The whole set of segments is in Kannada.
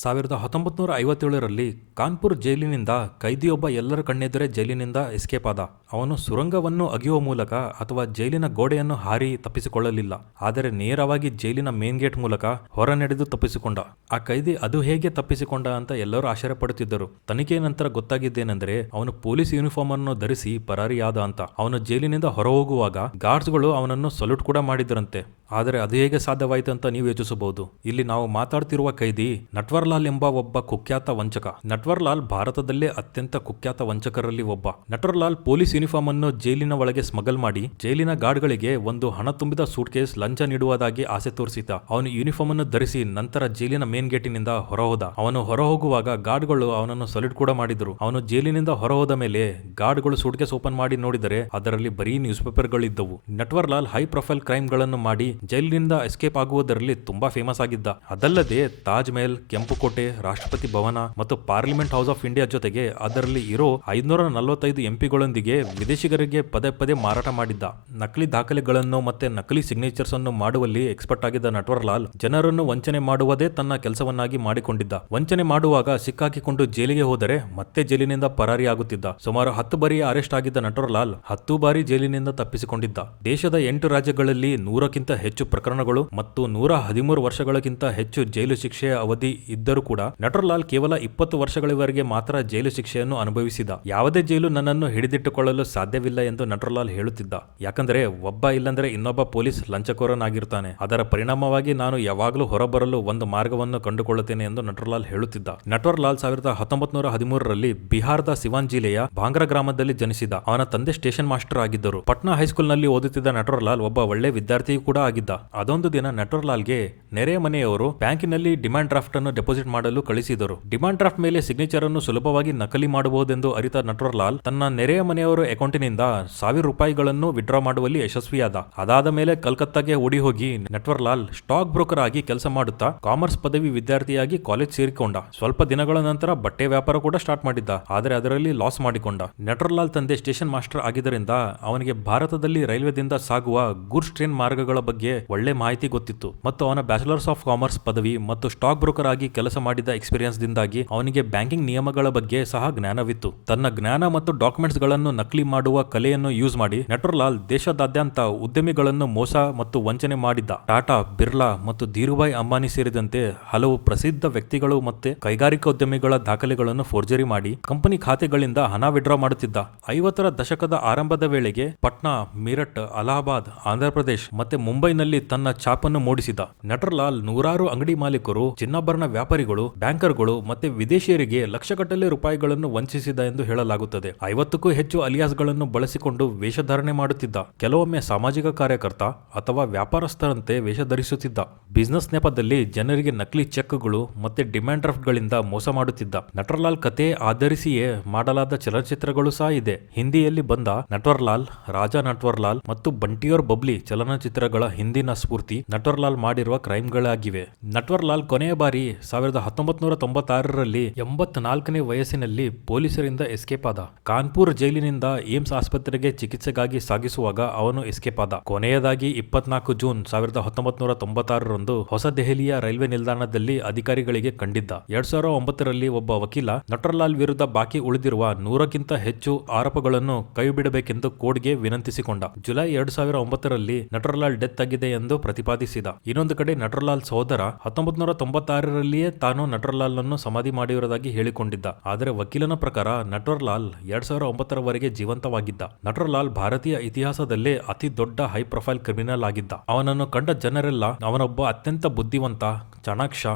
1957ರಲ್ಲಿ ಕಾನ್ಪುರ್ ಜೈಲಿನಿಂದ ಕೈದಿಯೊಬ್ಬ ಎಲ್ಲರ ಕಣ್ಣೆದುರೇ ಜೈಲಿನಿಂದ ಎಸ್ಕೇಪ್ ಆದ. ಅವನು ಸುರಂಗವನ್ನು ಅಗೆಯುವ ಮೂಲಕ ಅಥವಾ ಜೈಲಿನ ಗೋಡೆಯನ್ನು ಹಾರಿ ತಪ್ಪಿಸಿಕೊಳ್ಳಲಿಲ್ಲ, ಆದರೆ ನೇರವಾಗಿ ಜೈಲಿನ ಮೇನ್ ಗೇಟ್ ಮೂಲಕ ಹೊರ ನಡೆದು ತಪ್ಪಿಸಿಕೊಂಡ. ಆ ಕೈದಿ ಅದು ಹೇಗೆ ತಪ್ಪಿಸಿಕೊಂಡ ಅಂತ ಎಲ್ಲರೂ ಆಶ್ಚರ್ಯಪಡುತ್ತಿದ್ದರು. ತನಿಖೆಯ ನಂತರ ಗೊತ್ತಾಗಿದ್ದೇನೆಂದರೆ ಅವನು ಪೊಲೀಸ್ ಯೂನಿಫಾರ್ಮ್ ಅನ್ನು ಧರಿಸಿ ಪರಾರಿಯಾದ ಅಂತ. ಅವನು ಜೈಲಿನಿಂದ ಹೊರ ಹೋಗುವಾಗ ಗಾರ್ಡ್ಸ್ಗಳು ಅವನನ್ನು ಸಲ್ಯೂಟ್ ಕೂಡ ಮಾಡಿದರಂತೆ. ಆದರೆ ಅದು ಹೇಗೆ ಸಾಧ್ಯವಾಯಿತು ಅಂತ ನೀವು ಯೋಚಿಸಬಹುದು. ಇಲ್ಲಿ ನಾವು ಮಾತಾಡ್ತಿರುವ ಕೈದಿ ನಟ್ವರ್ಲಾಲ್ ಎಂಬ ಒಬ್ಬ ಕುಖ್ಯಾತ ವಂಚಕ. ನಟ್ವರ್ಲಾಲ್ ಭಾರತದಲ್ಲೇ ಅತ್ಯಂತ ಕುಖ್ಯಾತ ವಂಚಕರಲ್ಲಿ ಒಬ್ಬ. ನಟ್ವರ್ಲಾಲ್ ಪೊಲೀಸ್ ಯೂನಿಫಾರ್ಮ್ ಅನ್ನು ಜೈಲಿನ ಒಳಗೆ ಸ್ಮಗಲ್ ಮಾಡಿ ಜೈಲಿನ ಗಾರ್ಡ್ಗಳಿಗೆ ಒಂದು ಹಣ ತುಂಬಿದ ಸೂಟ್ ಕೇಸ್ ಲಂಚ ನೀಡುವುದಾಗಿ ಆಸೆ ತೋರಿಸಿದ. ಅವನು ಯೂನಿಫಾರ್ಮ್ ಅನ್ನು ಧರಿಸಿ ನಂತರ ಜೈಲಿನ ಮೇನ್ ಗೇಟಿನಿಂದ ಹೊರಹೋದ. ಅವನು ಹೊರ ಹೋಗುವಾಗ ಗಾರ್ಡ್ಗಳು ಅವನನ್ನು ಸಲ್ಯೂಟ್ ಕೂಡ ಮಾಡಿದರು. ಅವನು ಜೈಲಿನಿಂದ ಹೊರ ಹೋದ ಮೇಲೆ ಗಾರ್ಡ್ಗಳು ಸೂಟ್ ಕೇಸ್ ಓಪನ್ ಮಾಡಿ ನೋಡಿದರೆ ಅದರಲ್ಲಿ ಬರೀ ನ್ಯೂಸ್ ಪೇಪರ್ಗಳಿದ್ದವು. ನಟ್ವರ್ಲಾಲ್ ಹೈ ಪ್ರೊಫೈಲ್ ಕ್ರೈಮ್ ಗಳನ್ನು ಮಾಡಿ ಜೈಲಿನಿಂದ ಎಸ್ಕೇಪ್ ಆಗುವುದರಲ್ಲಿ ತುಂಬಾ ಫೇಮಸ್ ಆಗಿದ್ದ. ಅದಲ್ಲದೆ ತಾಜ್ ಮಹಲ್, ಕೆಂಪುಕೋಟೆ, ರಾಷ್ಟ್ರಪತಿ ಭವನ ಮತ್ತು ಪಾರ್ಲಿಮೆಂಟ್ ಹೌಸ್ ಆಫ್ ಇಂಡಿಯಾ ಜೊತೆಗೆ ಅದರಲ್ಲಿ ಇರೋ 545 ಎಂಪಿಗಳೊಂದಿಗೆ ವಿದೇಶಿಗರಿಗೆ ಪದೇ ಪದೇ ಮಾರಾಟ ಮಾಡಿದ್ದ. ನಕಲಿ ದಾಖಲೆಗಳನ್ನು ಮತ್ತೆ ನಕಲಿ ಸಿಗ್ನೇಚರ್ಸ್ ಅನ್ನು ಮಾಡುವಲ್ಲಿ ಎಕ್ಸ್ಪರ್ಟ್ ಆಗಿದ್ದ ನಟ್ವರ್ಲಾಲ್ ಜನರನ್ನು ವಂಚನೆ ಮಾಡುವುದೇ ತನ್ನ ಕೆಲಸವನ್ನಾಗಿ ಮಾಡಿಕೊಂಡಿದ್ದ. ವಂಚನೆ ಮಾಡುವಾಗ ಸಿಕ್ಕಾಕಿಕೊಂಡು ಜೈಲಿಗೆ ಹೋದರೆ ಮತ್ತೆ ಜೈಲಿನಿಂದ ಪರಾರಿಯಾಗುತ್ತಿದ್ದ. ಸುಮಾರು 10 ಬಾರಿ ಅರೆಸ್ಟ್ ಆಗಿದ್ದ ನಟ್ವರ್ಲಾಲ್ 10 ಬಾರಿ ಜೈಲಿನಿಂದ ತಪ್ಪಿಸಿಕೊಂಡಿದ್ದ. ದೇಶದ 8 ರಾಜ್ಯಗಳಲ್ಲಿ 100ಕ್ಕಿಂತ ಹೆಚ್ಚು ಪ್ರಕರಣಗಳು ಮತ್ತು 113 ವರ್ಷಗಳಕ್ಕಿಂತ ಹೆಚ್ಚು ಜೈಲು ಶಿಕ್ಷೆಯ ಅವಧಿ ಇದ್ದರೂ ಕೂಡ ನಟ್ವರ್ಲಾಲ್ ಕೇವಲ 20 ವರ್ಷಗಳವರೆಗೆ ಮಾತ್ರ ಜೈಲು ಶಿಕ್ಷೆಯನ್ನು ಅನುಭವಿಸಿದ. ಯಾವುದೇ ಜೈಲು ನನ್ನನ್ನು ಹಿಡಿದಿಟ್ಟುಕೊಳ್ಳಲು ಸಾಧ್ಯವಿಲ್ಲ ಎಂದು ನಟ್ವರ್ಲಾಲ್ ಹೇಳುತ್ತಿದ್ದ. ಯಾಕಂದ್ರೆ ಒಬ್ಬ ಇಲ್ಲಂದ್ರೆ ಇನ್ನೊಬ್ಬ ಪೊಲೀಸ್ ಲಂಚಕೋರನಾಗಿರ್ತಾನೆ. ಅದರ ಪರಿಣಾಮವಾಗಿ ನಾನು ಯಾವಾಗಲೂ ಹೊರಬರಲು ಒಂದು ಮಾರ್ಗವನ್ನು ಕಂಡುಕೊಳ್ಳುತ್ತೇನೆ ಎಂದು ನಟ್ವರ್ಲಾಲ್ ಹೇಳುತ್ತಿದ್ದ. ನಟ್ವರ್ಲಾಲ್ 1913ರಲ್ಲಿ ಬಿಹಾರದ ಸಿವಾನ್ ಜಿಲ್ಲೆಯ ಭಾಂಗ್ರಾ ಗ್ರಾಮದಲ್ಲಿ ಜನಿಸಿದ. ಅವನ ತಂದೆ ಸ್ಟೇಷನ್ ಮಾಸ್ಟರ್ ಆಗಿದ್ದರು. ಪಟ್ನಾ ಹೈಸ್ಕೂಲ್ನಲ್ಲಿ ಓದುತ್ತಿದ್ದ ನಟ್ವರ್ಲಾಲ್ ಒಬ್ಬ ಒಳ್ಳೆ ವಿದ್ಯಾರ್ಥಿಯೂ ಕೂಡ ಆಗಿದ್ದ. ಅದೊಂದು ದಿನ ನಟ್ವರ್ಲಾಲ್ಗೆ ನೆರೆಯ ಮನೆಯವರು ಬ್ಯಾಂಕಿನಲ್ಲಿ ಡಿಮ್ಯಾಂಡ್ ಡ್ರಾಫ್ಟ್ ಅನ್ನು ಡೆಪಾಸಿಟ್ ಮಾಡಲು ಕಳಿಸಿದರು. ಡಿಮ್ಯಾಂಡ್ ಡ್ರಾಫ್ಟ್ ಮೇಲೆ ಸಿಗ್ನೇಚರ್ ಅನ್ನು ಸುಲಭವಾಗಿ ನಕಲಿ ಮಾಡಬಹುದೆಂದು ಅರಿತ ನಟ್ವರ್ಲಾಲ್ ತನ್ನ ನೆರೆಯ ಮನೆಯವರ ಅಕೌಂಟಿನಿಂದ ₹1000 ವಿಡ್ರಾ ಮಾಡುವಲ್ಲಿ ಯಶಸ್ವಿಯಾದ. ಅದಾದ ಮೇಲೆ ಕಲ್ಕತ್ತಾಗೆ ಓಡಿ ಹೋಗಿ ನಟ್ವರ್ಲಾಲ್ ಸ್ಟಾಕ್ ಬ್ರೋಕರ್ ಆಗಿ ಕೆಲಸ ಮಾಡುತ್ತಾ ಕಾಮರ್ಸ್ ಪದವಿ ವಿದ್ಯಾರ್ಥಿಯಾಗಿ ಕಾಲೇಜ್ ಸೇರಿಕೊಂಡ. ಸ್ವಲ್ಪ ದಿನಗಳ ನಂತರ ಬಟ್ಟೆ ವ್ಯಾಪಾರ ಕೂಡ ಸ್ಟಾರ್ಟ್ ಮಾಡಿದ್ದ, ಆದರೆ ಅದರಲ್ಲಿ ಲಾಸ್ ಮಾಡಿಕೊಂಡ. ನಟ್ವರ್ಲಾಲ್ ತಂದೆ ಸ್ಟೇಷನ್ ಮಾಸ್ಟರ್ ಆಗಿದ್ದರಿಂದ ಅವನಿಗೆ ಭಾರತದಲ್ಲಿ ರೈಲ್ವೆದಿಂದ ಸಾಗುವ ಗೂಡ್ಸ್ ಟ್ರೈನ್ ಮಾರ್ಗಗಳ ಬಗ್ಗೆ ಒಳ್ಳೆ ಮಾಹಿತಿ ಗೊತ್ತಿತ್ತು ಮತ್ತು ಅವನ ಬ್ಯಾಚಲರ್ಸ್ ಆಫ್ ಕಾಮರ್ಸ್ ಪದವಿ ಮತ್ತು ಸ್ಟಾಕ್ ಬ್ರೋಕರ್ ಆಗಿ ಕೆಲಸ ಮಾಡಿದ ಎಕ್ಸ್ಪೀರಿಯನ್ಸ್ ದಿಂದಾಗಿ ಅವನಿಗೆ ಬ್ಯಾಂಕಿಂಗ್ ನಿಯಮಗಳ ಬಗ್ಗೆ ಸಹ ಜ್ಞಾನವಿತ್ತು. ತನ್ನ ಜ್ಞಾನ ಮತ್ತು ಡಾಕ್ಯುಮೆಂಟ್ಸ್ ಗಳನ್ನು ನಕಲಿ ಮಾಡುವ ಕಲೆಯನ್ನು ಯೂಸ್ ಮಾಡಿ ನಟ್ವರ್ಲಾಲ್ ದೇಶದಾದ್ಯಂತ ಉದ್ಯಮಿಗಳನ್ನು ಮೋಸ ಮತ್ತು ವಂಚನೆ ಮಾಡಿದ್ದ. ಟಾಟಾ, ಬಿರ್ಲಾ ಮತ್ತು ಧೀರುಭಾಯ್ ಅಂಬಾನಿ ಸೇರಿದಂತೆ ಹಲವು ಪ್ರಸಿದ್ಧ ವ್ಯಕ್ತಿಗಳು ಮತ್ತೆ ಕೈಗಾರಿಕೋದ್ಯಮಿಗಳ ದಾಖಲೆಗಳನ್ನು ಫೋರ್ಜರಿ ಮಾಡಿ ಕಂಪನಿ ಖಾತೆಗಳಿಂದ ಹಣ ವಿಡ್ರಾ ಮಾಡುತ್ತಿದ್ದ. 50ರ ದಶಕದ ಆರಂಭದ ವೇಳೆಗೆ ಪಟ್ನಾ, ಮೀರಟ್, ಅಲಹಾಬಾದ್, ಆಂಧ್ರಪ್ರದೇಶ್ ಮತ್ತೆ ಮುಂಬೈನಲ್ಲಿ ತನ್ನ ಛಾಪನ್ನು ಮೂಡಿಸಿದ. ನಟ್ವರ್ಲಾಲ್ ನೂರಾರು ಅಂಗಡಿ ಮಾಲೀಕರು, ಚಿನ್ನಾಭರಣ ವ್ಯಾಪಾರಿಗಳು, ಬ್ಯಾಂಕರ್ಗಳು ಮತ್ತೆ ವಿದೇಶಿಯರಿಗೆ ಲಕ್ಷಗಟ್ಟಲೆ ರೂಪಾಯಿಗಳನ್ನು ವಂಚಿಸಿದ ಎಂದು ಹೇಳಲಾಗುತ್ತದೆ. 50ಕ್ಕೂ ಹೆಚ್ಚು ಅಲಿಯಾಸ್ಗಳನ್ನು ಬಳಸಿಕೊಂಡು ವೇಷಧಾರಣೆ ಮಾಡುತ್ತಿದ್ದ. ಕೆಲವೊಮ್ಮೆ ಸಾಮಾಜಿಕ ಕಾರ್ಯಕರ್ತ ಅಥವಾ ವ್ಯಾಪಾರಸ್ಥರಂತೆ ವೇಷ ಧರಿಸುತ್ತಿದ್ದ. ಬಿಸಿನೆಸ್ ನೆಪದಲ್ಲಿ ಜನರಿಗೆ ನಕಲಿ ಚೆಕ್ಗಳು ಮತ್ತೆ ಡಿಮ್ಯಾಂಡ್ ಡ್ರಾಫ್ಟ್ ಗಳಿಂದ ಮೋಸ ಮಾಡುತ್ತಿದ್ದ. ನಟ್ವರ್ಲಾಲ್ ಕತೆ ಆಧರಿಸಿಯೇ ಮಾಡಲಾದ ಚಲನಚಿತ್ರಗಳು ಸಹ ಇದೆ. ಹಿಂದಿಯಲ್ಲಿ ಬಂದ ನಟ್ವರ್ಲಾಲ್, ರಾಜಾ ನಟ್ವರ್ಲಾಲ್ ಮತ್ತು ಬಂಟಿಯೋರ್ ಬಬ್ಲಿ ಚಲನಚಿತ್ರಗಳ ಹಿಂದಿನ ಸ್ಫೂರ್ತಿ ನಟ್ವರ್ಲಾಲ್ ಮಾಡಿರುವ ಕ್ರೈಮ್ಗಳಾಗಿವೆ. ನಟ್ವರ್ಲಾಲ್ ಕೊನೆಯ ಬಾರಿ 1996ರಲ್ಲಿ 84ನೇ ವಯಸ್ಸಿನಲ್ಲಿ ಪೊಲೀಸರಿಂದ ಎಸ್ಕೇಪ್ ಆದ. ಕಾನ್ಪುರ್ ಜೈಲಿನಿಂದ ಏಮ್ಸ್ ಆಸ್ಪತ್ರೆಗೆ ಚಿಕಿತ್ಸೆಗಾಗಿ ಸಾಗಿಸುವಾಗ ಅವನು ಎಸ್ಕೇಪ್ ಆದ. ಕೊನೆಯದಾಗಿ 24 ಜೂನ್ 1996ರಂದು ಹೊಸ ದೆಹಲಿಯ ರೈಲ್ವೆ ನಿಲ್ದಾಣದಲ್ಲಿ ಅಧಿಕಾರಿಗಳಿಗೆ ಕಂಡಿದ್ದ. 2009ರಲ್ಲಿ ಒಬ್ಬ ವಕೀಲ ನಟ್ವರ್ಲಾಲ್ ವಿರುದ್ಧ ಬಾಕಿ ಉಳಿದಿರುವ 100ಕ್ಕಿಂತ ಹೆಚ್ಚು ಆರೋಪಗಳನ್ನು ಕೈಬಿಡಬೇಕೆಂದು ಕೋರ್ಟ್ಗೆ ವಿನಂತಿಸಿಕೊಂಡ. ಜುಲೈ 2009ರಲ್ಲಿ ನಟ್ವರ್ಲಾಲ್ ಡೆತ್ ಆಗಿದೆ ಎಂದು ಪ್ರತಿಪಾದಿಸಿದ. ಇನ್ನೊಂದು ಕಡೆ ನಟ್ವರ್ಲಾಲ್ ಸಹೋದರ 1996ರಲ್ಲಿಯೇ ತಾನು ನಟ್ವರ್ಲಾಲ್ ಅನ್ನು ಸಮಾಧಿ ಮಾಡಿರುವುದಾಗಿ ಹೇಳಿಕೊಂಡಿದ್ದ. ಆದರೆ ವಕೀಲನ ಪ್ರಕಾರ ನಟ್ವರ್ಲಾಲ್ 2009ರವರೆಗೆ ಜೀವಂತವಾಗಿದ್ದ. ನಟ್ವರ್ಲಾಲ್ ಭಾರತೀಯ ಇತಿಹಾಸದಲ್ಲೇ ಅತಿ ದೊಡ್ಡ ಹೈ ಪ್ರೊಫೈಲ್ ಕ್ರಿಮಿನಲ್ ಆಗಿದ್ದ. ಅವನನ್ನು ಕಂಡ ಜನರೆಲ್ಲ ಅವನೊಬ್ಬ ಅತ್ಯಂತ ಬುದ್ಧಿವಂತ, ಚಾಣಾಕ್ಷ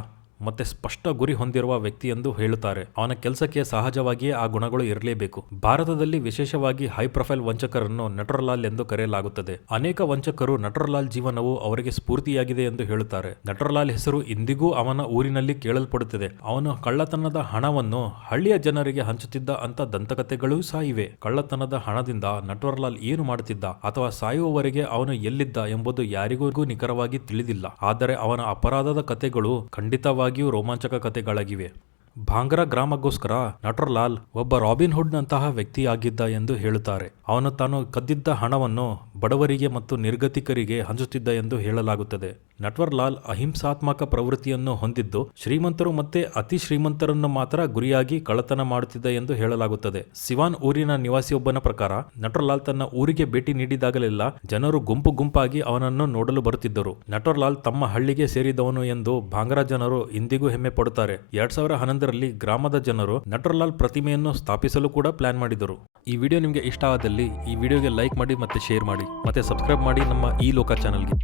ಮತ್ತೆ ಸ್ಪಷ್ಟ ಗುರಿ ಹೊಂದಿರುವ ವ್ಯಕ್ತಿ ಎಂದು ಹೇಳುತ್ತಾರೆ. ಅವನ ಕೆಲಸಕ್ಕೆ ಸಹಜವಾಗಿಯೇ ಆ ಗುಣಗಳು ಇರಲೇಬೇಕು. ಭಾರತದಲ್ಲಿ ವಿಶೇಷವಾಗಿ ಹೈ ಪ್ರೊಫೈಲ್ ವಂಚಕರನ್ನು ನಟ್ವರ್ಲಾಲ್ ಎಂದು ಕರೆಯಲಾಗುತ್ತದೆ. ಅನೇಕ ವಂಚಕರು ನಟ್ವರ್ಲಾಲ್ ಜೀವನವು ಅವರಿಗೆ ಸ್ಫೂರ್ತಿಯಾಗಿದೆ ಎಂದು ಹೇಳುತ್ತಾರೆ. ನಟ್ವರ್ಲಾಲ್ ಹೆಸರು ಇಂದಿಗೂ ಅವನ ಊರಿನಲ್ಲಿ ಕೇಳಲ್ಪಡುತ್ತದೆ. ಅವನು ಕಳ್ಳತನದ ಹಣವನ್ನು ಹಳ್ಳಿಯ ಜನರಿಗೆ ಹಂಚುತ್ತಿದ್ದ ಅಂತ ದಂತಕಥೆಗಳೂ ಸಹ ಇವೆ. ಕಳ್ಳತನದ ಹಣದಿಂದ ನಟ್ವರ್ಲಾಲ್ ಏನು ಮಾಡುತ್ತಿದ್ದ ಅಥವಾ ಸಾಯುವವರೆಗೆ ಅವನು ಎಲ್ಲಿದ್ದ ಎಂಬುದು ಯಾರಿಗೂ ನಿಖರವಾಗಿ ತಿಳಿದಿಲ್ಲ. ಆದರೆ ಅವನ ಅಪರಾಧದ ಕಥೆಗಳು ಖಂಡಿತವಾಗಿ ರೋಮಾಂಚಕ ಕಥೆಗಳಾಗಿವೆ. ಭಾಂಗ್ರಾ ಗ್ರಾಮಕ್ಕೋಸ್ಕರ ನಟ್ವರ್ಲಾಲ್ ಒಬ್ಬ ರಾಬಿನ್ ಹುಡ್ ನಂತಹ ವ್ಯಕ್ತಿಯಾಗಿದ್ದ ಎಂದು ಹೇಳುತ್ತಾರೆ. ಅವನು ತಾನು ಕದ್ದಿದ್ದ ಹಣವನ್ನು ಬಡವರಿಗೆ ಮತ್ತು ನಿರ್ಗತಿಕರಿಗೆ ಹಂಚುತ್ತಿದ್ದ ಎಂದು ಹೇಳಲಾಗುತ್ತದೆ. ನಟ್ವರ್ಲಾಲ್ ಅಹಿಂಸಾತ್ಮಕ ಪ್ರವೃತ್ತಿಯನ್ನು ಹೊಂದಿದ್ದು ಶ್ರೀಮಂತರು ಮತ್ತೆ ಅತಿ ಶ್ರೀಮಂತರನ್ನು ಮಾತ್ರ ಗುರಿಯಾಗಿ ಕಳ್ಳತನ ಮಾಡುತ್ತಿದ್ದ ಎಂದು ಹೇಳಲಾಗುತ್ತದೆ. ಸಿವಾನ್ ಊರಿನ ನಿವಾಸಿಯೊಬ್ಬನ ಪ್ರಕಾರ ನಟ್ವರ್ಲಾಲ್ ತನ್ನ ಊರಿಗೆ ಭೇಟಿ ನೀಡಿದಾಗಲೆಲ್ಲ ಜನರು ಗುಂಪಾಗಿ ಅವನನ್ನು ನೋಡಲು ಬರುತ್ತಿದ್ದರು. ನಟ್ವರ್ಲಾಲ್ ತಮ್ಮ ಹಳ್ಳಿಗೆ ಸೇರಿದವನು ಎಂದು ಭಾಂಗ್ರಾ ಜನರು ಇಂದಿಗೂ ಹೆಮ್ಮೆ ಪಡುತ್ತಾರೆ. 2011ರಲ್ಲಿ ಗ್ರಾಮದ ಜನರು ನಟ್ವರ್ಲಾಲ್ ಪ್ರತಿಮೆಯನ್ನು ಸ್ಥಾಪಿಸಲು ಕೂಡ ಪ್ಲಾನ್ ಮಾಡಿದರು. ಈ ವಿಡಿಯೋ ನಿಮಗೆ ಇಷ್ಟ ಆದಲ್ಲಿ ಈ ವಿಡಿಯೋಗೆ ಲೈಕ್ ಮಾಡಿ ಮತ್ತೆ ಶೇರ್ ಮಾಡಿ ಮತ್ತೆ ಸಬ್ಸ್ಕ್ರೈಬ್ ಮಾಡಿ ನಮ್ಮ ಈ ಲೋಕ ಚಾನಲ್ಗೆ.